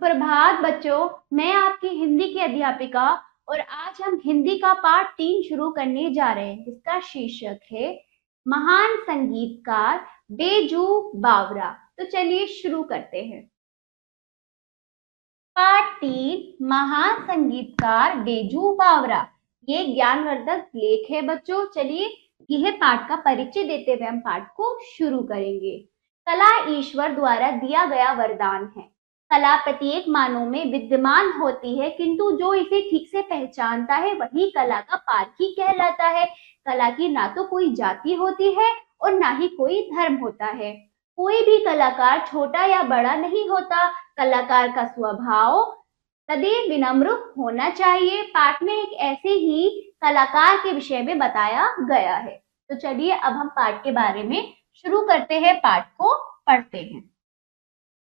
सुप्रभात बच्चों, मैं आपकी हिंदी की अध्यापिका और आज हम हिंदी का पाठ 3 शुरू करने जा रहे हैं जिसका शीर्षक है महान संगीतकार बेजू बावरा। तो चलिए शुरू करते हैं। पाठ 3 महान संगीतकार बेजू बावरा। ये ज्ञानवर्धक लेख है बच्चों। चलिए यह पाठ का परिचय देते हुए हम पाठ को शुरू करेंगे। कला ईश्वर द्वारा दिया गया वरदान है। कला प्रत्येक मानव में विद्यमान होती है, किंतु जो इसे ठीक से पहचानता है वही कला का पारखी कहलाता है। कला की ना तो कोई जाति होती है और ना ही कोई धर्म होता है। कोई भी कलाकार छोटा या बड़ा नहीं होता। कलाकार का स्वभाव सदैव विनम्र होना चाहिए। पाठ में एक ऐसे ही कलाकार के विषय में बताया गया है। तो चलिए अब हम पाठ के बारे में शुरू करते हैं, पाठ को पढ़ते हैं।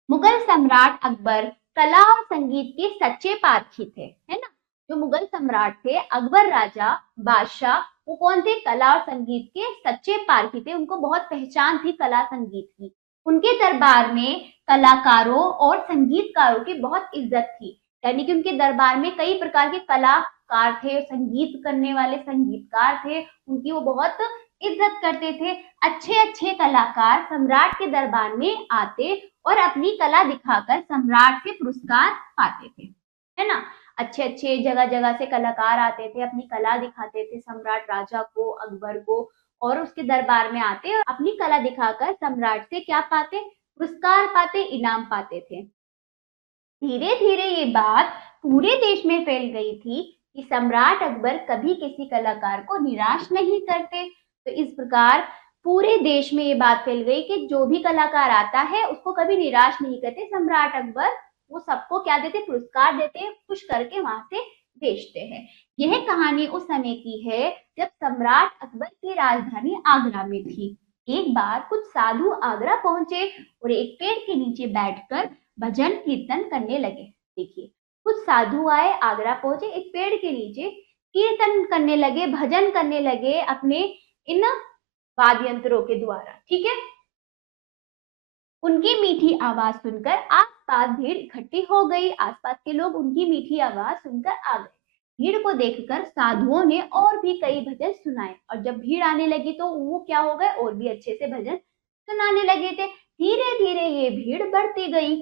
मुगल सम्राट अकबर कला और संगीत के सच्चे पारखी थे, है ना। जो मुगल सम्राट थे, अकबर राजा बादशाह, वो कौन थे? कला और संगीत के सच्चे पारखी थे। उनको बहुत पहचान थी कला संगीत की। उनके दरबार में कलाकारों और संगीतकारों की बहुत इज्जत थी, यानी कि उनके दरबार में कई प्रकार के कलाकार थे, संगीत करने वाले संगीतकार थे, उनकी वो बहुत इज्जत करते थे। अच्छे अच्छे कलाकार सम्राट के दरबार में आते और अपनी कला दिखाकर सम्राट से पुरस्कार पाते थे, है ना। अच्छे अच्छे जगह जगह से कलाकार आते थे, अपनी कला दिखाते थे सम्राट राजा को, अकबर को, और उसके दरबार में आते और अपनी कला दिखाकर सम्राट से क्या पाते? पुरस्कार पाते, इनाम पाते थे। धीरे धीरे ये बात पूरे देश में फैल गई थी कि सम्राट अकबर कभी किसी कलाकार को निराश नहीं करते। तो इस प्रकार पूरे देश में ये बात फैल गई कि जो भी कलाकार आता है उसको कभी निराश नहीं करते सम्राट अकबर। वो सबको क्या देते? पुरस्कार देते, खुश करके वहां से भेजते हैं। यह कहानी उस समय की है जब सम्राट अकबर की राजधानी आगरा में थी। एक बार कुछ साधु आगरा पहुंचे और एक पेड़ के नीचे बैठकर भजन कीर्तन करने लगे। देखिए, कुछ साधु आए, आगरा पहुंचे, एक पेड़ के नीचे कीर्तन करने लगे, भजन करने लगे अपने इन वाद्य यंत्रों के द्वारा। ठीक है। उनकी मीठी आवाज सुनकर आसपास भीड़ इकट्ठी हो गई। आसपास के लोग उनकी मीठी आवाज सुनकर आ गए। भीड़ को देखकर साधुओं ने और भी कई भजन सुनाए, और जब भीड़ आने लगी तो वो क्या हो गए? और भी अच्छे से भजन सुनाने लगे थे। धीरे धीरे ये भीड़ बढ़ती गई।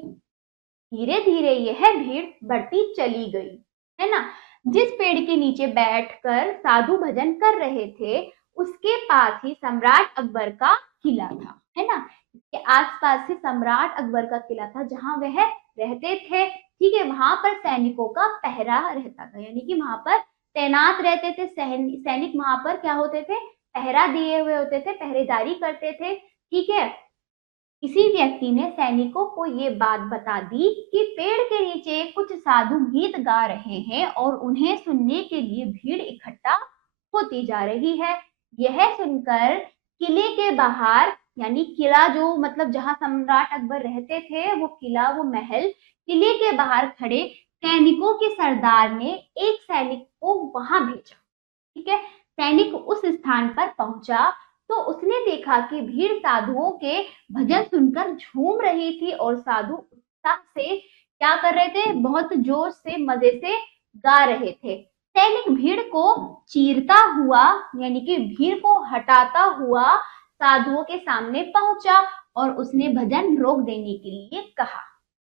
धीरे धीरे यह भीड़ बढ़ती चली गई, है ना। जिस पेड़ के नीचे बैठकर साधु भजन कर रहे थे उसके पास ही सम्राट अकबर का किला था, है ना। इसके आसपास ही सम्राट अकबर का किला था जहां वह रहते थे। ठीक है। वहां पर सैनिकों का पहरा रहता था, यानी कि वहां पर तैनात रहते थे सैनिक वहां पर क्या होते थे? पहरा दिए हुए होते थे, पहरेदारी करते थे। ठीक है। किसी व्यक्ति ने सैनिकों को ये बात बता दी कि पेड़ के नीचे कुछ साधु गीत गा रहे हैं और उन्हें सुनने के लिए भीड़ इकट्ठा होती जा रही है। यह सुनकर किले के बाहर, यानी किला जो मतलब जहां सम्राट अकबर रहते थे, वो किला, वो महल, किले के बाहर खड़े सैनिकों के सरदार ने एक सैनिक को वहां भेजा। ठीक है। सैनिक उस स्थान पर पहुंचा तो उसने देखा कि भीड़ साधुओं के भजन सुनकर झूम रही थी और साधु उत्साह से क्या कर रहे थे? बहुत जोर से, मजे से गा रहे थे। सैनिक भीड़ को चीरता हुआ, यानी कि भीड़ को हटाता हुआ साधुओं के सामने पहुंचा और उसने भजन रोक देने के लिए कहा,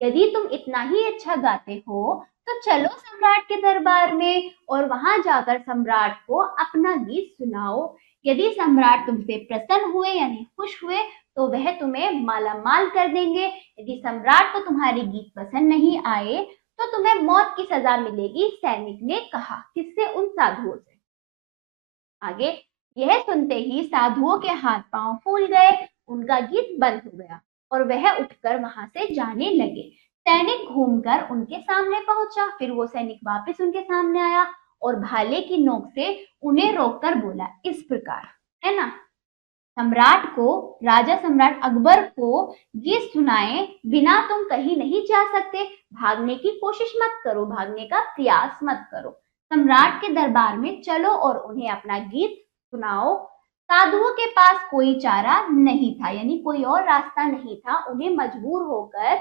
यदि तुम इतना ही अच्छा गाते हो तो चलो सम्राट के दरबार में और वहां जाकर सम्राट को अपना गीत सुनाओ। यदि सम्राट तुमसे प्रसन्न हुए, यानी खुश हुए, तो वह तुम्हें माला माल कर देंगे। यदि सम्राट को तुम्हारे गीत पसंद नहीं आए तो तुम्हें मौत की सजा मिलेगी, सैनिक ने कहा। किससे? उन साधुओं से। आगे यह सुनते ही साधुओं के हाथ पांव फूल गए, उनका गीत बंद हो गया और वह उठकर वहां से जाने लगे। सैनिक घूमकर उनके सामने पहुंचा, फिर वो सैनिक वापस उनके सामने आया और भाले की नोक से उन्हें रोककर बोला इस प्रकार, है ना। सम्राट को, राजा सम्राट अकबर को गीत सुनाए बिना तुम कहीं नहीं जा सकते। भागने की कोशिश मत करो, भागने का प्रयास मत करो। सम्राट के दरबार में चलो और उन्हें अपना गीत सुनाओ। साधुओं के पास कोई चारा नहीं था, यानी कोई और रास्ता नहीं था। उन्हें मजबूर होकर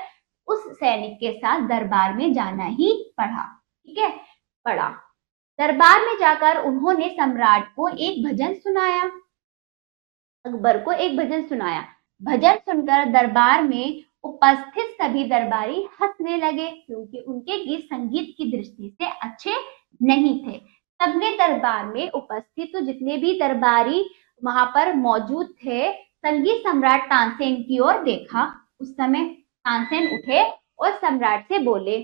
उस सैनिक के साथ दरबार में जाना ही पड़ा। ठीक है, पड़ा। दरबार में जाकर उन्होंने सम्राट को एक भजन सुनाया, अकबर को एक भजन सुनाया। भजन सुनकर दरबार में उपस्थित सभी दरबारी हंसने लगे, क्योंकि उनके गीत संगीत की दृष्टि से अच्छे नहीं थे। सबने दरबार में उपस्थित तो जितने भी दरबारी वहां पर मौजूद थे, संगीत सम्राट तानसेन की ओर देखा। उस समय तानसेन उठे और सम्राट से बोले,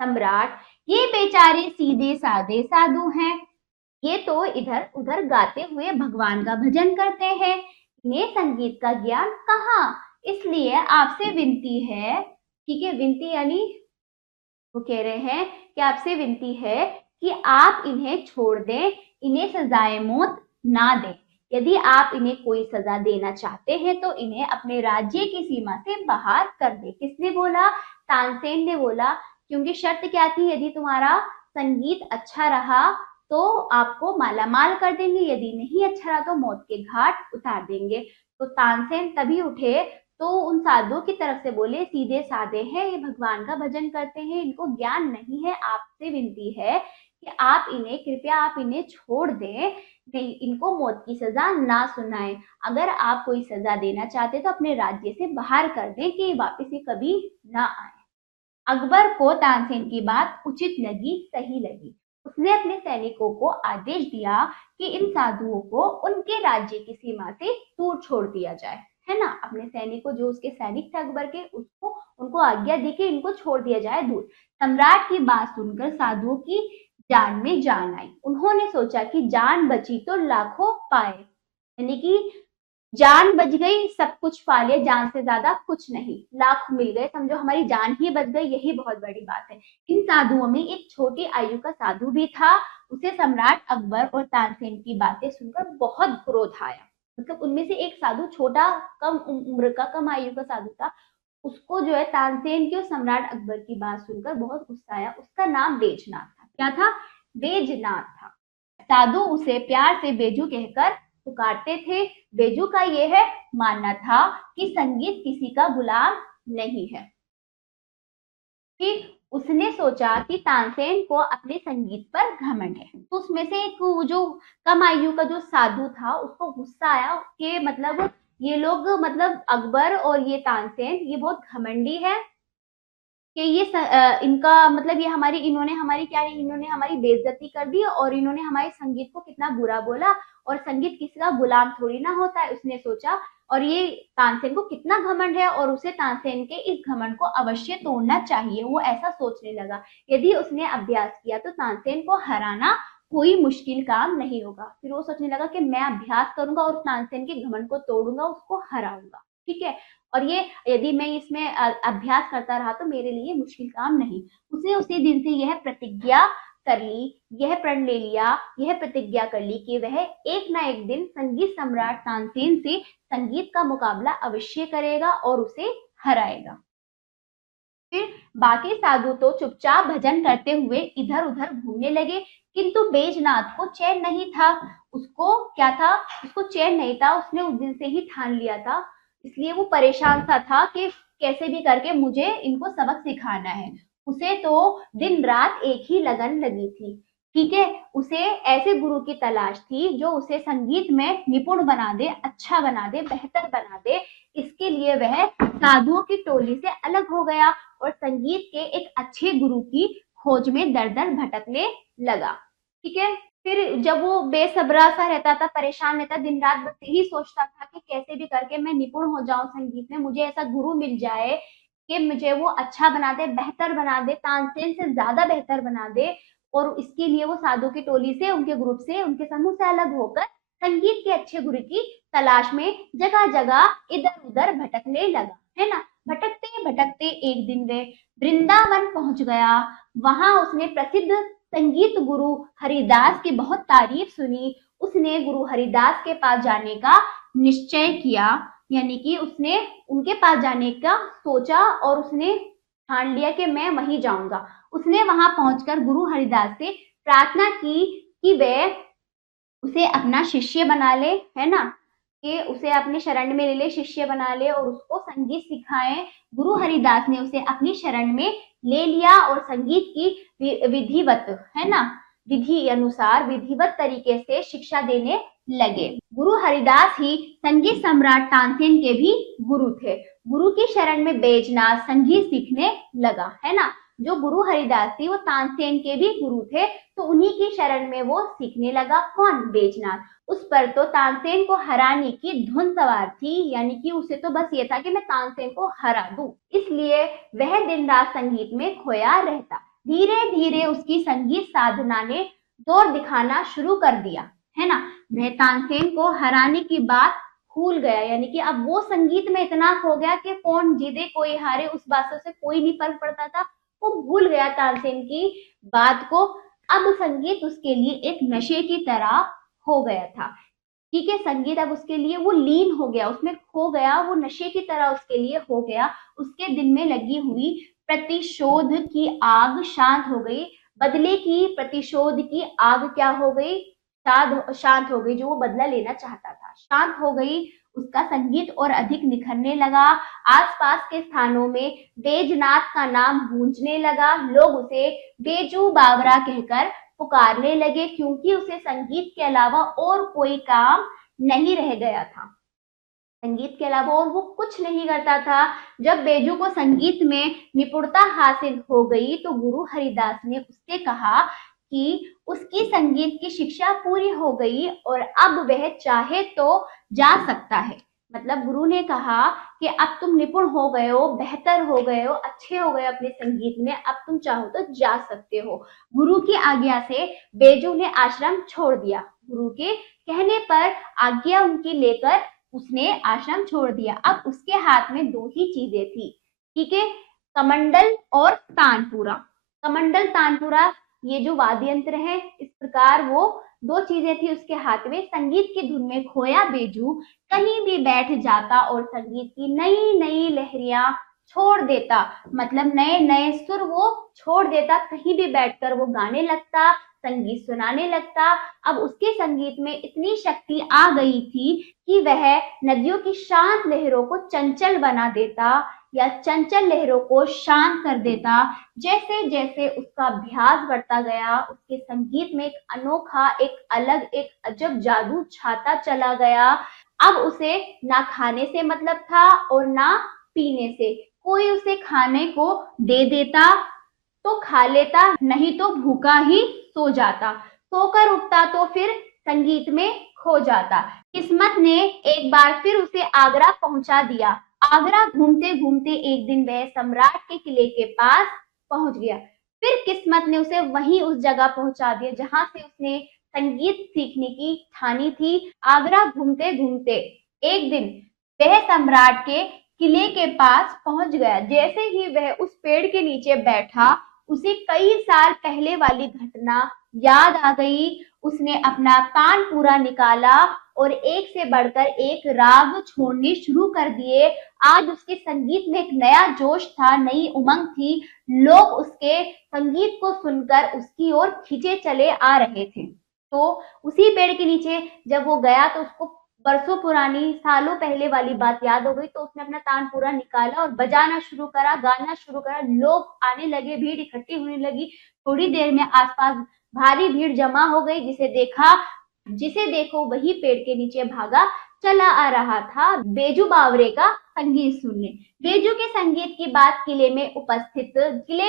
सम्राट, ये बेचारे सीधे साधे साधु हैं, ये तो इधर उधर गाते हुए भगवान का भजन करते हैं, इन्हें संगीत का ज्ञान कहाँ। इसलिए आपसे विनती है, ठीक है, विनती यानी वो कह रहे हैं कि आपसे विनती है कि आप इन्हें छोड़ दें, इन्हें सजाए मौत ना दें। यदि आप इन्हें कोई सजा देना चाहते हैं तो इन्हें अपने राज्य की सीमा से बाहर कर दे। किसने बोला? तानसेन ने बोला, क्योंकि शर्त क्या थी? यदि तुम्हारा संगीत अच्छा रहा तो आपको मालामाल कर देंगे, यदि नहीं अच्छा रहा तो मौत के घाट उतार देंगे। तो तानसेन तभी उठे तो उन साधुओं की तरफ से बोले, सीधे साधे हैं, ये भगवान का भजन करते हैं, इनको ज्ञान नहीं है, आपसे विनती है कि आप इन्हें कृपया आप इन्हें छोड़ दें, नहीं इनको मौत की सजा ना सुनाएं। अगर आप कोई सजा देना चाहते तो अपने राज्य से बाहर कर दें कि वापस ये कभी ना आए। अकबर को तानसेन की बात उचित लगी, सही लगी। उसने अपने सैनिकों को आदेश दिया कि इन साधुओं को उनके राज्य की सीमा से दूर छोड़ दिया जाए, है ना। अपने सैनिकों, जो उसके सैनिक थे अकबर के, उसको उनको आज्ञा दी कि इनको छोड़ दिया जाए दूर। सम्राट की बात सुनकर साधुओं की जान में जान आई। उन्होंने सोचा कि जान बची तो लाखों पाए, यानी कि जान बच गई सब कुछ पा लिया, जान से ज्यादा कुछ नहीं, लाख मिल गए, समझो हमारी जान ही बच गई, यही बहुत बड़ी बात है। इन साधुओं में एक छोटी आयु का साधु भी था। उसे सम्राट अकबर और तानसेन की बातें सुनकर बहुत क्रोध आया। मतलब उनमें से एक साधु छोटा, कम उम्र का, कम आयु का साधु था, उसको जो है तानसेन की और सम्राट अकबर की बात सुनकर बहुत गुस्सा आया। उसका नाम बेजनाथ था। क्या था? बेजनाथ था। साधु उसे प्यार से बेजू कहकर पुकारते थे। बेजू का यह है मानना था कि संगीत किसी का गुलाम नहीं है। ठीक, उसने सोचा कि तानसेन को अपने संगीत पर घमंड है, तो उसमें से एक जो कम आयु का जो साधु था, उसको गुस्सा आया कि मतलब ये लोग, मतलब अकबर और ये तानसेन, ये बहुत घमंडी है कि ये इनका मतलब ये हमारी, इन्होंने हमारी क्या है, इन्होंने हमारी बेइज्जती कर दी और इन्होंने हमारे संगीत को कितना बुरा बोला, और संगीत किसी का गुलाम थोड़ी ना होता है, उसने सोचा। और ये तानसेन को कितना घमंड है और उसे तानसेन के इस घमंड को अवश्य तोड़ना चाहिए, वो ऐसा सोचने लगा। यदि उसने अभ्यास किया तो तानसेन को हराना कोई मुश्किल काम नहीं होगा। फिर वो सोचने लगा कि मैं अभ्यास करूंगा और तानसेन के घमंड को तोड़ूंगा, उसको हराऊंगा। ठीक है, और ये यदि मैं इसमें अभ्यास करता रहा तो मेरे लिए मुश्किल काम नहीं। उसने उसी दिन से यह प्रतिज्ञा कर ली, यह प्रण ले लिया, यह प्रतिज्ञा कर ली कि वह एक ना एक दिन संगीत सम्राट तानसेन से संगीत का मुकाबला अवश्य करेगा और उसे हराएगा। फिर बाकी साधु तो चुपचाप भजन करते हुए इधर उधर घूमने लगे, किंतु बैजनाथ को चैन नहीं था। उसको क्या था? उसको चैन नहीं था। उसने उस दिन से ही ठान लिया था, इसलिए वो परेशान सा था कि कैसे भी करके मुझे इनको सबक सिखाना है। उसे तो दिन रात एक ही लगन लगी थी। ठीक है, उसे ऐसे गुरु की तलाश थी जो उसे संगीत में निपुण बना दे, अच्छा बना दे, बेहतर बना दे। इसके लिए वह साधुओं की टोली से अलग हो गया और संगीत के एक अच्छे गुरु की खोज में दर दर भटकने लगा। ठीक है, फिर जब वो बेसब्रा सा रहता था, परेशान रहता, दिन रात बस यही सोचता था कि कैसे भी करके मैं निपुण हो जाऊं संगीत में, मुझे ऐसा गुरु मिल जाए कि मुझे वो अच्छा बना दे, बेहतर बना दे, तानसेन से ज्यादा बेहतर बना दे। और इसके लिए वो साधु की टोली से, उनके ग्रुप से, उनके समूह से अलग होकर संगीत के अच्छे गुरु की तलाश में जगह जगह इधर उधर भटकने लगा, है ना। भटकते भटकते एक दिन वे वृंदावन पहुंच गया। वहां उसने प्रसिद्ध संगीत गुरु हरिदास की बहुत तारीफ सुनी। उसने गुरु हरिदास के पास जाने का निश्चय किया, यानी कि उसने उनके पास जाने का सोचा और उसने ठान लिया कि मैं वहीं जाऊंगा। उसने वहां पहुंचकर गुरु हरिदास से प्रार्थना की कि वे उसे अपना शिष्य बना ले, है ना। कि उसे अपने शरण में ले ले, शिष्य बना ले और उसको संगीत सिखाए। गुरु हरिदास ने उसे अपनी शरण में ले लिया और संगीत की विधिवत, है ना, विधि अनुसार विधिवत तरीके से शिक्षा देने लगे। गुरु हरिदास ही संगीत सम्राट तानसेन के भी गुरु थे। गुरु की शरण में बैजनाथ संगीत सीखने लगा, है ना। जो गुरु हरिदास थी वो तानसेन के भी गुरु थे, तो उन्हीं की शरण में वो सीखने लगा। कौन? बैजनाथ। उस पर तो तानसेन को हराने की धुन सवार थी, यानी कि उसे तो बस ये था कि मैं तानसेन को हरा दूं, इसलिए वह दिन रात संगीत में खोया रहता। धीरे धीरे उसकी संगीत साधना ने जोर दिखाना शुरू कर दिया, है ना। वह तानसेन को हराने की बात भूल गया, यानी कि अब वो संगीत में इतना खो गया कि कौन जीते कोई हारे उस बात से कोई नहीं फर्क पड़ता था। वो भूल गया तानसेन की बात को। अब संगीत उसके लिए एक नशे की तरह हो गया था। ठीक है, संगीत अब उसके लिए वो लीन हो गया, उसमें खो गया, वो नशे की तरह उसके लिए हो गया। उसके दिल में लगी हुई प्रतिशोध की आग शांत हो गई। बदले की प्रतिशोध की आग क्या हो गई? शांत हो गई। जो वो बदला लेना चाहता था शांत हो गई। उसका संगीत और अधिक निखरने लगा। आसपास के स्थानों में बैजनाथ का नाम गूंजने लगा। लोग उसे बैजू बावरा कहकर पुकारने लगे, क्योंकि उसे संगीत के अलावा और कोई काम नहीं रह गया था। संगीत के अलावा और वो कुछ नहीं करता था। जब बैजू को संगीत में निपुणता हासिल हो गई तो गुरु हरिदास ने उससे कहा कि उसकी संगीत की शिक्षा पूरी हो गई और अब वह चाहे तो जा सकता है। मतलब गुरु ने कहा कि अब तुम निपुण हो गए हो, बेहतर हो गए हो, अच्छे हो गए अपने संगीत में, अब तुम चाहो तो जा सकते हो। गुरु की आज्ञा से बैजू ने आश्रम छोड़ दिया। गुरु के कहने पर आज्ञा उनकी लेकर उसने आश्रम छोड़ दिया। अब उसके हाथ में दो ही चीजें थी, ठीक है, कमंडल और तानपुरा। कमंडल तानपुरा ये जो वाद्य यंत्र है, इस प्रकार वो दो चीजें थी उसके हाथ में। संगीत की धुन में खोया बैजू कहीं भी बैठ जाता और संगीत की नई नई लहरियां छोड़ देता, मतलब नए नए सुर वो छोड़ देता। कहीं भी बैठकर वो गाने लगता, संगीत सुनाने लगता। अब उसके संगीत में इतनी शक्ति आ गई थी कि वह नदियों की शांत लहरों को चंचल बना देता या चंचल लहरों को शांत कर देता। जैसे जैसे उसका अभ्यास बढ़ता गया, उसके संगीत में एक अनोखा, एक अलग, एक अजब जादू छाता चला गया। अब उसे ना खाने से मतलब था और ना पीने से। कोई उसे खाने को दे देता तो खा लेता, नहीं तो भूखा ही सो जाता। सोकर उठता तो फिर संगीत में खो जाता। किस्मत ने एक बार फिर उसे आगरा पहुंचा दिया। आगरा घूमते घूमते एक दिन वह सम्राट के किले के पास पहुंच गया। फिर किस्मत ने उसे वहीं उस जगह पहुंचा दिया जहां से उसने संगीत सीखने की ठानी थी। आगरा घूमते घूमते एक दिन वह सम्राट के किले के पास पहुंच गया। जैसे ही वह उस पेड़ के नीचे बैठा, उसे कई साल पहले वाली घटना याद आ गई। उसने अपना तानपुरा निकाला और एक से बढ़कर एक राग छोड़ने शुरू कर दिए। आज उसके संगीत में एक नया जोश था, नई उमंग थी। लोग उसके संगीत को सुनकर उसकी ओर खींचे चले आ रहे थे। तो उसी पेड़ के नीचे जब वो गया तो उसको बरसों पुरानी, सालों पहले वाली बात याद हो गई। तो उसने अपना तानपुरा निकाला और बजाना शुरू करा, गाना शुरू करा। लोग आने लगे, भीड़ इकट्ठी होने लगी। थोड़ी देर में आसपास भारी भीड़ जमा हो गई। जिसे देखो वही पेड़ के नीचे भागा चला आ रहा था बैजू बावरे का संगीत सुनने। बैजू के संगीत की बात किले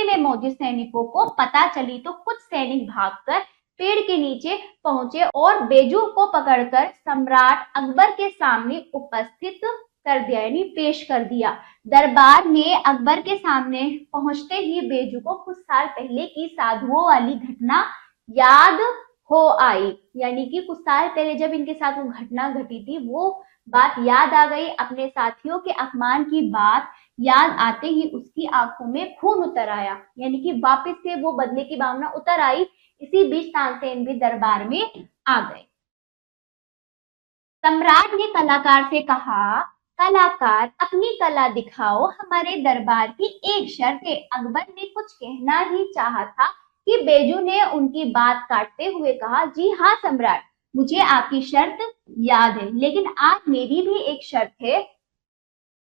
में मौजूद सैनिकों को पता चली तो कुछ सैनिक भागकर पेड़ के नीचे पहुंचे और बैजू को पकड़कर सम्राट अकबर के सामने उपस्थित कर दिया, यानी पेश कर दिया। दरबार में अकबर के सामने पहुंचते ही बैजू को कुछ साल पहले की साधुओं वाली घटना याद हो आई, यानी कि कुछ साल पहले जब इनके साथ वो घटना घटी थी वो बात याद आ गई। अपने साथियों के अपमान की बात याद आते ही उसकी आंखों में खून उतर आया, यानी कि वापस से वो बदले की भावना उतर आई। इसी बीच तानसेन भी दरबार में आ गए। सम्राट ने कलाकार से कहा, कलाकार अपनी कला दिखाओ, हमारे दरबार की एक शर्त है। अकबर ने कुछ कहना ही चाहा था कि बैजू ने उनकी बात काटते हुए कहा, जी हाँ सम्राट, मुझे आपकी शर्त याद है, लेकिन आज मेरी भी एक शर्त है।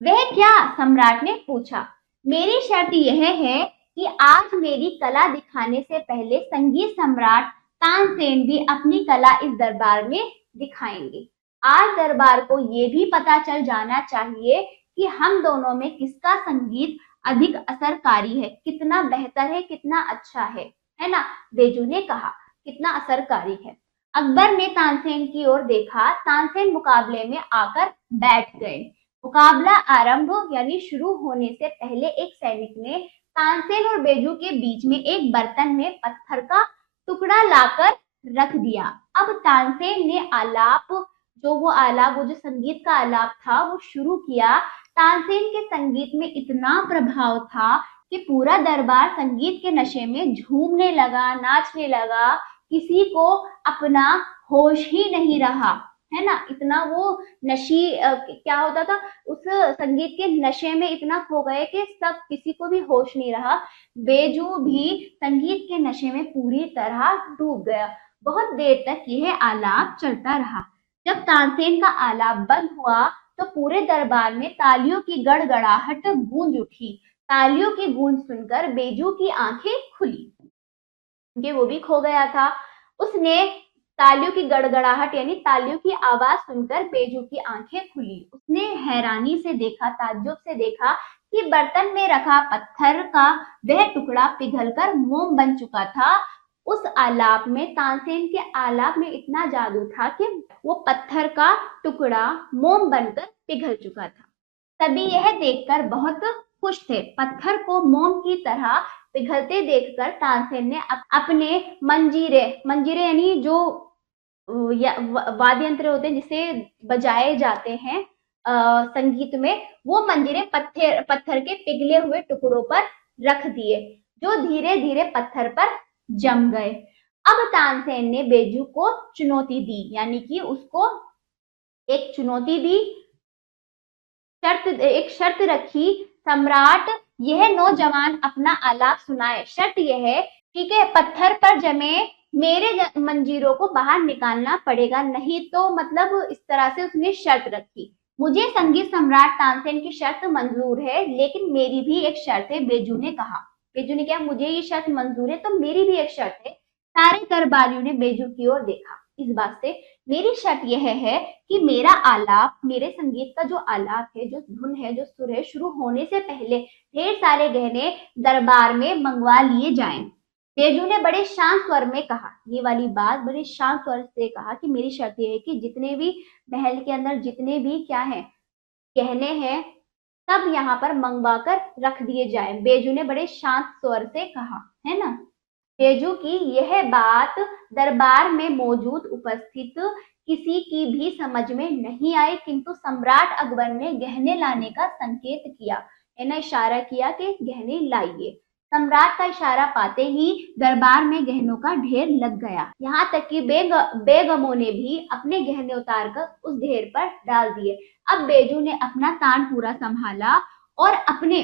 वह क्या? सम्राट ने पूछा। मेरी शर्त यह है कि आज मेरी कला दिखाने से पहले संगीत सम्राट तानसेन भी अपनी कला इस दरबार में दिखाएंगे। आज दरबार को ये भी पता चल जाना चाहिए कि हम दोनों में किसका संगीत अधिक असरकारी है, कितना बेहतर है, कितना अच्छा है ना? बेजू ने कहा, कितना असरकारी है। अकबर ने तानसेन की ओर देखा। तानसेन मुकाबले में आकर बैठ गए। मुकाबला आरंभ यानी शुरू होने से पहले एक सैनिक ने तानसेन और बेजू के बीच में एक बर्तन में पत्थर का टुकड़ा लाकर रख दिया। अब तानसेन ने आलाप, वो जो संगीत का आलाप था वो शुरू किया। तानसेन के संगीत में इतना प्रभाव था कि पूरा दरबार संगीत के नशे में झूमने लगा, नाचने लगा। किसी को अपना होश ही नहीं रहा, है ना? इतना वो क्या होता था, उस संगीत के नशे में इतना खो गए कि सब, किसी को भी होश नहीं रहा। बेजू भी संगीत के नशे में पूरी तरह डूब गया। बहुत देर तक यह आलाप चलता रहा। जब तानसेन का आलाप बंद हुआ तो पूरे दरबार में तालियों की गड़गड़ाहट गूंज उठी। तालियों की गूंज सुनकर बेजू की आंखें खुली, क्योंकि वो भी खो गया था। उसने तालियों की गड़गड़ाहट यानी तालियों की आवाज सुनकर बेजू की आंखें खुली। उसने हैरानी से देखा, ताज्जुब से देखा कि बर्तन में रखा पत्थर का वह टुकड़ा पिघलकर मोम बन चुका था। उस आलाप में, तानसेन के आलाप में इतना जादू था कि वो पत्थर का टुकड़ा मोम बनकर पिघल चुका था। सभी यह देखकर बहुत खुश थे। पत्थर को मोम की तरह पिघलते देखकर तानसेन ने अपने मंजीरे यानी जो वाद्य यंत्र होते हैं जिसे बजाए जाते हैं संगीत में, वो मंजीरे पत्थर के पिघले हुए टुकड़ों पर रख दिए, जो धीरे धीरे पत्थर पर जम गए। अब तानसेन ने बेजू को चुनौती दी, यानी कि उसको एक चुनौती दी, एक शर्त रखी। सम्राट, यह नौजवान अपना आलाप सुनाए। शर्त यह है, ठीक है, पत्थर पर जमे मेरे मंजीरों को बाहर निकालना पड़ेगा, नहीं तो मतलब इस तरह से उसने शर्त रखी। मुझे संगीत सम्राट तानसेन की शर्त मंजूर है, लेकिन मेरी भी एक शर्त है, बेजू ने कहा। बेजू ने क्या, मुझे ये शर्त मंजूर है तो मेरी भी एक शर्त है। सारे दरबारियों ने बेजू की ओर देखा। इस बात से मेरी शर्त यह है कि मेरा आलाप, मेरे संगीत का जो आलाप है, जो धुन है, जो सुर है, शुरू होने से पहले ढेर सारे गहने दरबार में मंगवा लिए जाएं। बेजू ने बड़े शांत स्वर में कहा, ये वाली बात बड़े शांत स्वर से कहा कि मेरी शर्त यह है कि जितने भी महल के अंदर जितने भी क्या है गहने हैं, सब यहाँ पर मंगवा कर रख दिए जाए। बेजू ने बड़े शांत स्वर से कहा, है ना? बेजू की यह बात दरबार में मौजूद उपस्थित किसी की भी समझ में नहीं आई, किंतु सम्राट अकबर ने गहने लाने का संकेत किया, है ना, इशारा किया कि गहने लाइए। सम्राट का इशारा पाते ही दरबार में गहनों का ढेर लग गया। यहाँ तक कि बेगमों ने भी अपने गहने उतारकर उस ढेर पर डाल दिए। अब बेजू ने अपना तान पूरा संभाला और अपने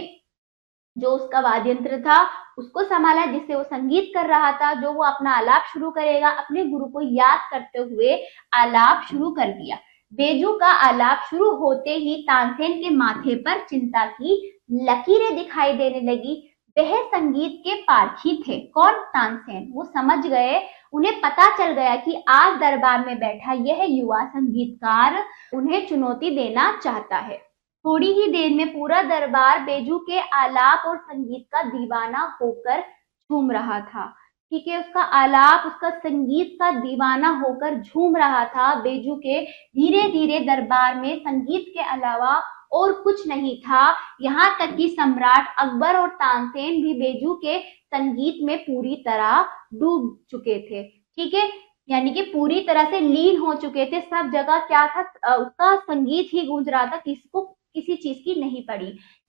जो उसका वाद्य यंत्र था उसको संभाला, जिससे वो संगीत कर रहा था, जो वो अपना आलाप शुरू करेगा, अपने गुरु को याद करते हुए आलाप शुरू कर दिया। बेजू का आलाप शुरू होते ही तानसेन के माथे पर चिंता की लकीरें दिखाई देने लगी। वह संगीत के पारखी थे। कौन? तानसेन। वो समझ गए, उन्हें पता चल गया कि आज दरबार में बैठा यह युवा संगीतकार उन्हें चुनौती देना चाहता है। थोड़ी ही देर में पूरा दरबार बेजू के आलाप और संगीत का दीवाना होकर झूम रहा था। ठीक है, उसका आलाप, उसका संगीत का दीवाना होकर झूम रहा था। बेजू के धीरे धीरे दरबार में संगीत के अलावा और कुछ नहीं था। यहाँ तक कि सम्राट अकबर और तानसेन भी बेजू के संगीत में पूरी तरह डूब चुके थे। ठीक है, यानी कि पूरी तरह से लीन हो चुके थे। सब जगह क्या था, उसका संगीत ही गूंज रहा था, किसको किसी चीज की नहीं पड़ी।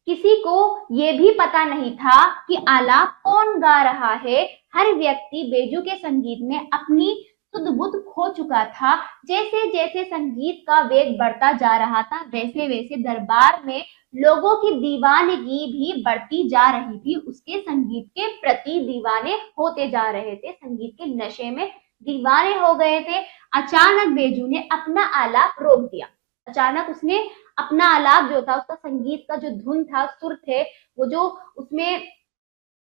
किसी को ये भी पता नहीं था कि आलाप कौन गा रहा है। हर व्यक्ति बेजू के संगीत में अपनी सुध बुध खो चुका था। जैसे जैसे संगीत का वेग बढ़ता जा रहा था, वैसे वैसे दरबार में लोगों की दीवानगी भी बढ़ती जा रही थी। उसके संगीत के प्रति दीवाने होते जा रहे थे, संगीत के नशे में दीवाने हो गए थे। अचानक बेजू ने अपना आलाप रोक दिया। अचानक उसने अपना आलाप जो था, उसका संगीत का जो धुन था, सुर थे, वो जो उसमें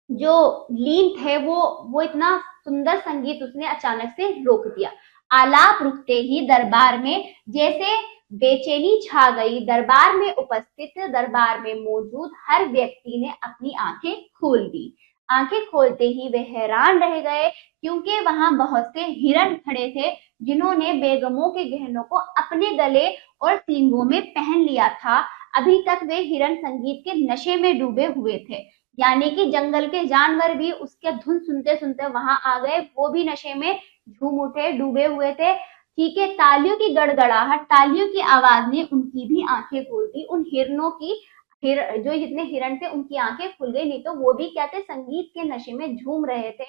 जो लीन थे, वो इतना सुंदर संगीत उसने अचानक से रोक दिया। आलाप रुकते ही दरबार में जैसे बेचैनी छा गई। दरबार में मौजूद हर व्यक्ति ने अपनी आंखें खोल दी। आंखें खोलते ही वे हैरान रह गए, क्योंकि वहां बहुत से हिरण खड़े थे, जिन्होंने बेगमों के गहनों को अपने गले और सींगों में पहन लिया था। अभी तक वे हिरण संगीत के नशे में डूबे हुए थे, यानी कि जंगल के जानवर भी उसके धुन सुनते सुनते वहां आ गए, वो भी नशे में झूम उठे, डूबे हुए थे। ठीक है, तालियों की गड़गड़ाहट, तालियों की आवाज ने उनकी भी आंखें खोल दी। उन हिरणों की जो जितने हिरण थे उनकी आंखें खुल गई, नहीं तो वो भी क्या थे, संगीत के नशे में झूम रहे थे।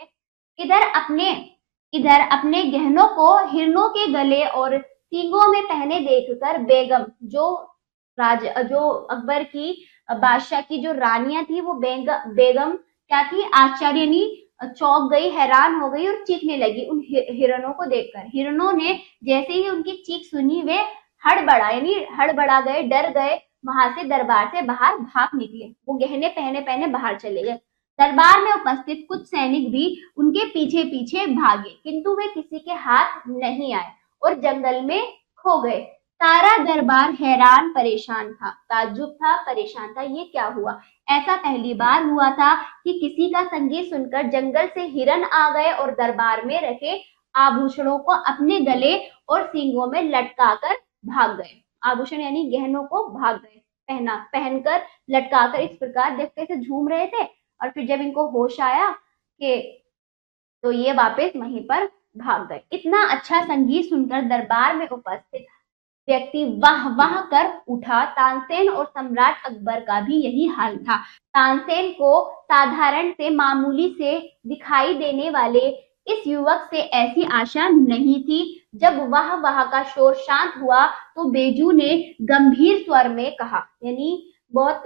इधर अपने इधर अपने गहनों को हिरणों के गले और सींगों में पहने देखकर बेगम, जो अकबर की बादशाह की जो रानियां थी, वो बेगम क्या थी, आश्चर्यनी चौंक गई, हैरान हो गई और चीखने लगी उन हिरणों को देखकर। हिरणों ने जैसे ही उनकी चीख सुनी, वे हड़बड़ा गए, डर गए, वहां से दरबार से बाहर भाग निकले। वो गहने पहने पहने बाहर चले गए। दरबार में उपस्थित कुछ सैनिक भी उनके पीछे पीछे भागे, किंतु वे किसी के हाथ नहीं आए और जंगल में खो गए। सारा दरबार हैरान परेशान था, ताज्जुब था, परेशान था, ये क्या हुआ। ऐसा पहली बार हुआ था कि किसी का संगीत सुनकर जंगल से हिरन आ गए और दरबार में रखे आभूषणों को अपने गले और सींगों में लटकाकर भाग गए। आभूषण यानी गहनों को भाग गए, पहनकर लटकाकर इस प्रकार देख कैसे झूम रहे थे। और फिर जब इनको होश आया कि तो ये वापस वहीं पर भाग गए। इतना अच्छा संगीत सुनकर दरबार में उपस्थित व्यक्ति वाह वाह कर उठा। तानसेन और सम्राट अकबर का भी यही हाल था। तानसेन को साधारण से मामूली से दिखाई देने वाले इस युवक से ऐसी आशा नहीं थी। जब वाह वाह का शोर शांत हुआ तो बेजू ने गंभीर स्वर में कहा, यानी बहुत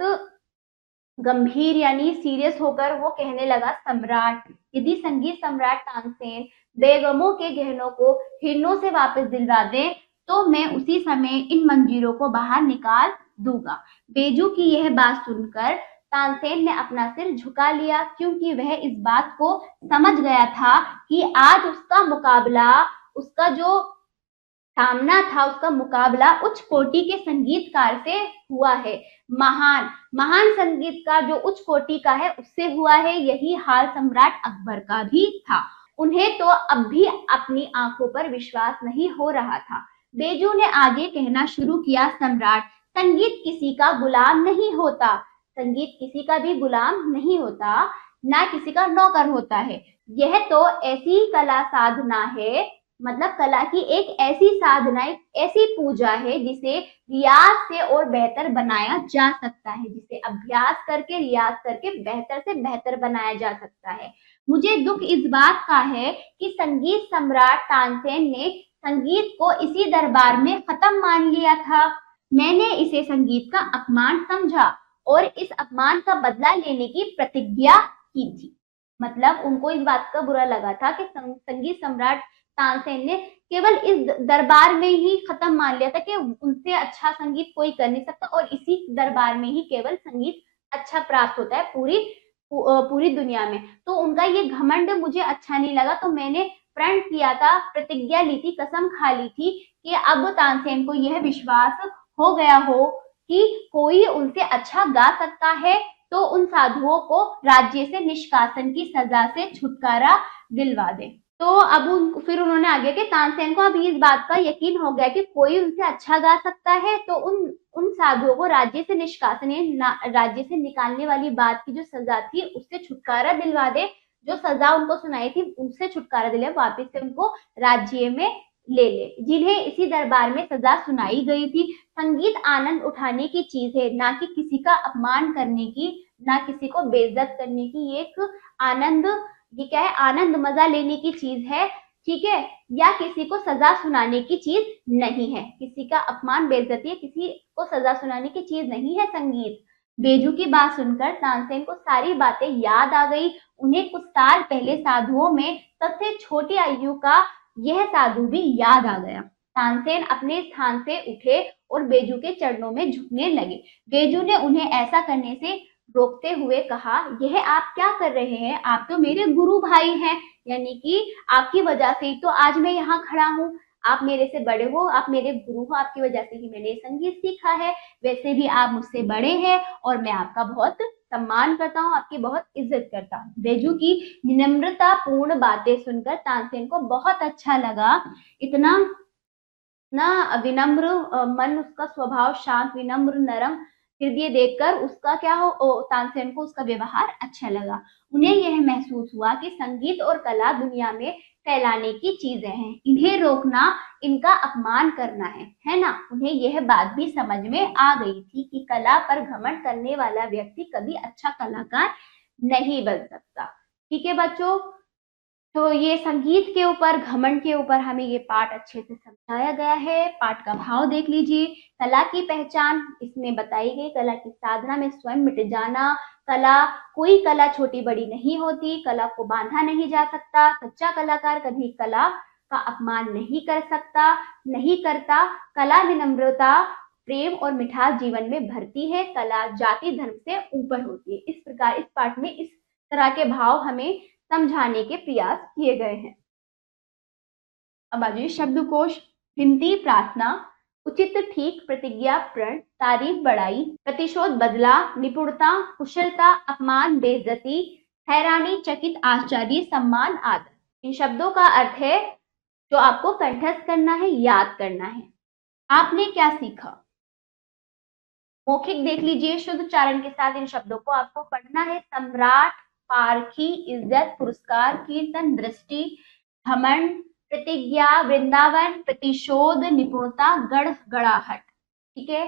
गंभीर यानी सीरियस होकर वो कहने लगा, सम्राट, यदि संगीत सम्राट तानसेन बेगमों के गहनों को हिरणों से वापस दिलवा दे तो मैं उसी समय इन मंजीरों को बाहर निकाल दूंगा। बेजू की यह बात सुनकर तानसेन ने अपना सिर झुका लिया, क्योंकि वह इस बात को समझ गया था कि आज उसका जो सामना था, उसका मुकाबला उच्च कोटि के संगीतकार से हुआ है। महान संगीतकार जो उच्च कोटि का है उससे हुआ है। यही हाल सम्राट अकबर का भी था। उन्हें तो अब भी अपनी आंखों पर विश्वास नहीं हो रहा था। बेजू ने आगे कहना शुरू किया, सम्राट, संगीत किसी का गुलाम नहीं होता। संगीत किसी का भी गुलाम नहीं होता, ना किसी का नौकर होता है। यह तो ऐसी कला साधना है, मतलब कला की एक ऐसी साधना, एक ऐसी पूजा है जिसे रियाज से और बेहतर बनाया जा सकता है, जिसे अभ्यास करके, रियाज करके बेहतर से बेहतर बनाया जा सकता है। मुझे दुख इस बात का है कि संगीत सम्राट तानसेन ने संगीत को इसी दरबार में खत्म मान लिया था। मैंने इसे संगीत का अपमान समझा और इस अपमान का बदला लेने की प्रतिज्ञा की थी। मतलब उनको इस बात का बुरा लगा था कि संगीत सम्राट तानसेन ने केवल इस दरबार में ही खत्म मान लिया था कि उनसे अच्छा संगीत कोई कर नहीं सकता और इसी दरबार में ही केवल संगीत अच्छा प्राप्त होता है पूरी दुनिया में। तो उनका ये घमंड मुझे अच्छा नहीं लगा, तो मैंने प्रण किया था, प्रतिज्ञा ली थी, कसम खा ली थी कि अब तानसेन को यह विश्वास हो गया हो कि कोई उनसे अच्छा गा सकता है तो उन साधुओं को राज्य से निष्कासन की सजा से छुटकारा दिलवा दे। तो अब फिर उन्होंने आगे कि तानसेन को अभी इस बात का यकीन हो गया कि कोई उनसे अच्छा गा सकता है, तो उन साधुओं को राज्य से निष्कासन, राज्य से निकालने वाली बात की जो सजा थी उससे छुटकारा दिलवा दे। जो सजा उनको सुनाई थी उससे छुटकारा दिले, वापस से उनको राज्य में ले ले। जिन्हें इसी दरबार में सजा सुनाई गई थी। संगीत आनंद उठाने की चीज है, ना कि किसी का अपमान करने की, ना किसी को बेइज्जत करने की। एक आनंद, ये क्या है, आनंद मजा लेने की चीज है, ठीक है, या किसी को सजा सुनाने की चीज नहीं है। किसी का अपमान, बेइज्जती है, किसी को सजा सुनाने की चीज नहीं है संगीत। बेजू की बात सुनकर तानसेन को सारी बातें याद आ गई। उन्हें कुछ साल पहले साधुओं में सबसे छोटी आयु का यह साधु भी याद आ गया। तानसेन अपने स्थान से उठे और बेजू के चरणों में झुकने लगे। बेजू ने उन्हें ऐसा करने से रोकते हुए कहा, यह आप क्या कर रहे हैं? आप तो मेरे गुरु भाई हैं, यानी कि आपकी वजह से ही तो आज मैं यहाँ खड़ा हूँ। आप मेरे से बड़े हो, आप मेरे गुरु हो, आपकी वजह से ही मैंने संगीत सीखा है। वैसे भी आप मुझसे बड़े हैं और मैं आपका बहुत सम्मान करता हूँ, आपकी बहुत इज्जत करता हूँ। बेजू की विनम्रता पूर्ण बातें सुनकर तानसेन को बहुत अच्छा लगा। इतना ना विनम्र मन, उसका स्वभाव शांत, विनम्र, नरम हृदय देखकर उसका क्या हो, तानसेन को उसका व्यवहार अच्छा लगा। उन्हें यह महसूस हुआ कि संगीत और कला दुनिया में फैलाने की चीजें हैं, इन्हें रोकना इनका अपमान करना है ना। उन्हें यह बात भी समझ में आ गई थी कि कला पर घमंड करने वाला व्यक्ति कभी अच्छा कलाकार नहीं बन सकता। ठीक है बच्चों, तो ये संगीत के ऊपर, घमंड के ऊपर हमें ये पाठ अच्छे से समझाया गया है। पाठ का भाव देख लीजिए। कला की पहचान इसमें बताई गई, कला की साधना में स्वयं मिट जाना। कला, कोई कला छोटी बड़ी नहीं होती, कला को बांधा नहीं जा सकता। सच्चा कलाकार कभी कला का अपमान नहीं कर सकता, नहीं करता। कला विनम्रता, प्रेम और मिठास जीवन में भरती है। कला जाति धर्म से ऊपर होती है। इस प्रकार इस पाठ में इस तरह के भाव हमें समझाने के प्रयास किए गए हैं। अब आ जाइए शब्दकोश। विनती, प्रार्थना, उचित, ठीक, प्रतिज्ञा, प्रण, तारीफ, बड़ाई, प्रतिशोध, बदला, निपुणता, कुशलता, अपमान, बेइज्जती, हैरानी, चकित, आश्चर्य, सम्मान, आदर। इन शब्दों का अर्थ है जो आपको कंठस्थ करना है, याद करना है। आपने क्या सीखा? मौखिक देख लीजिए। शुद्ध उच्चारण के साथ इन शब्दों को आपको पढ़ना है। सम्राट, पारखी, इज्जत, पुरस्कार, कीर्तन, दृष्टि, घमंड, प्रतिज्ञा, वृंदावन, प्रतिशोध, निपुणता, गड़गड़ाहट। ठीक है,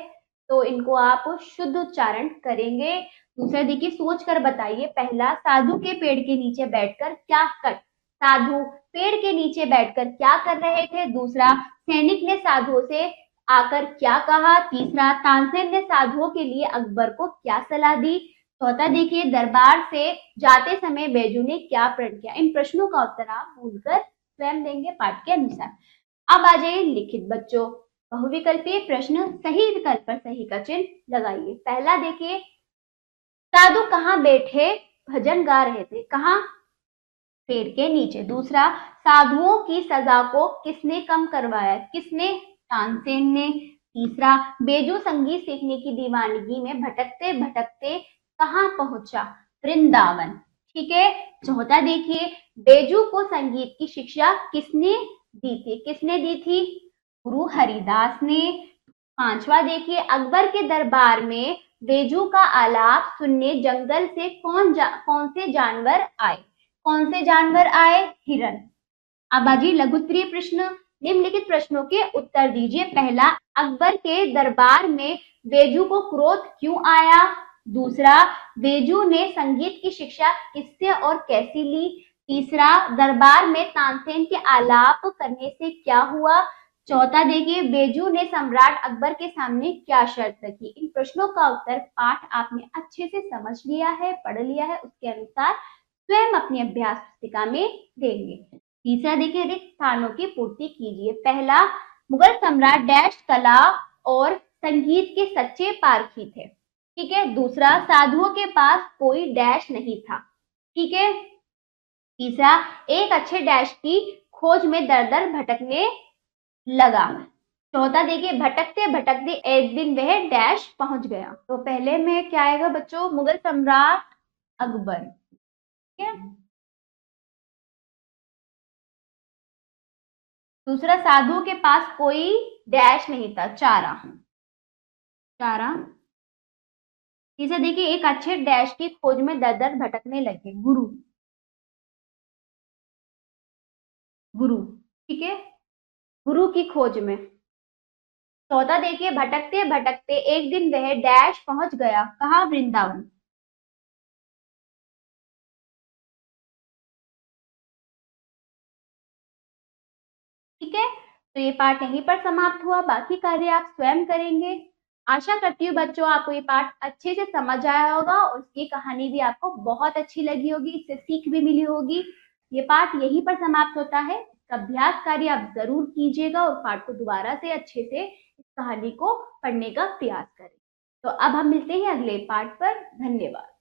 तो इनको आप शुद्ध उच्चारण करेंगे। दूसरा देखिए, सोच कर बताइए। पहला, साधु के पेड़ के नीचे बैठकर क्या कर, साधु पेड़ के नीचे बैठकर क्या कर रहे थे? दूसरा, सैनिक ने साधुओं से आकर क्या कहा? तीसरा, तानसेन ने साधुओं के लिए अकबर को क्या सलाह दी? चौथा देखिए, दरबार से जाते समय बैजू ने क्या प्रण किया? इन प्रश्नों का उत्तर आप भूलकर स्वयं देंगे पाठ के अनुसार। अब आ जाइए लिखित बच्चों। बहुविकल्पीय प्रश्न, सही विकल्प पर सही का चिन्ह लगाइए। पहला देखिए, साधु कहाँ बैठे भजन गा रहे थे? कहाँ? पेड़ के नीचे। दूसरा, साधुओं की सजा को किसने कम करवाया? किसने? तानसेन ने। तीसरा, बेजू संगीत सीखने की दीवानगी में भटकते भटकते कहाँ पहुंचा? वृंदावन। ठीक है। चौथा देखिए, बेजू को संगीत की शिक्षा किसने दी थी? किसने दी थी? गुरु हरिदास ने। पांचवा देखिए, अकबर के दरबार में बेजू का आलाप सुनने जंगल से कौन से जानवर आए? कौन से जानवर आए? हिरण। अब आजी लघुत्तरीय प्रश्न। निम्नलिखित प्रश्नों के उत्तर दीजिए। पहला, अकबर के दरबार में बेजू को क्रोध क्यों आया? दूसरा, बेजू ने संगीत की शिक्षा किससे और कैसी ली? तीसरा, दरबार में तानसेन के आलाप करने से क्या हुआ? चौथा देखिए, बेजू ने सम्राट अकबर के सामने क्या शर्त रखी? इन प्रश्नों का उत्तर पाठ आपने अच्छे से समझ लिया है, पढ़ लिया है, उसके अनुसार स्वयं अपनी अभ्यास पुस्तिका में देंगे। तीसरा देखिए, रिक्त स्थानों की पूर्ति कीजिए। पहला, मुगल सम्राट डैश कला और संगीत के सच्चे पारखी थे। ठीक है। दूसरा, साधुओं के पास कोई डैश नहीं था। ठीक है। तीसरा, एक अच्छे डैश की खोज में दर दर भटकने लगा। चौथा देखिए, भटकते भटकते एक दिन वह डैश पहुंच गया। तो पहले में क्या आएगा बच्चों? मुगल सम्राट अकबर। ठीक है। दूसरा, साधुओं के पास कोई डैश नहीं था, चारा। चारा। तीसरा देखिए, एक अच्छे डैश की खोज में दर दर भटकने लगे, गुरु। गुरु। ठीक है, गुरु की खोज में। चौथा देखिए, भटकते भटकते एक दिन वह डैश पहुंच गया, कहा? वृंदावन। ठीक है, तो ये पाठ यहीं पर समाप्त हुआ। बाकी कार्य आप स्वयं करेंगे। आशा करती हूँ बच्चों आपको ये पाठ अच्छे से समझ आया होगा और उसकी कहानी भी आपको बहुत अच्छी लगी होगी, इससे सीख भी मिली होगी। ये पाठ यहीं पर समाप्त होता है। इसका अभ्यास कार्य आप जरूर कीजिएगा और पाठ को दोबारा से अच्छे से इस कहानी को पढ़ने का प्रयास करें। तो अब हम मिलते हैं अगले पाठ पर। धन्यवाद।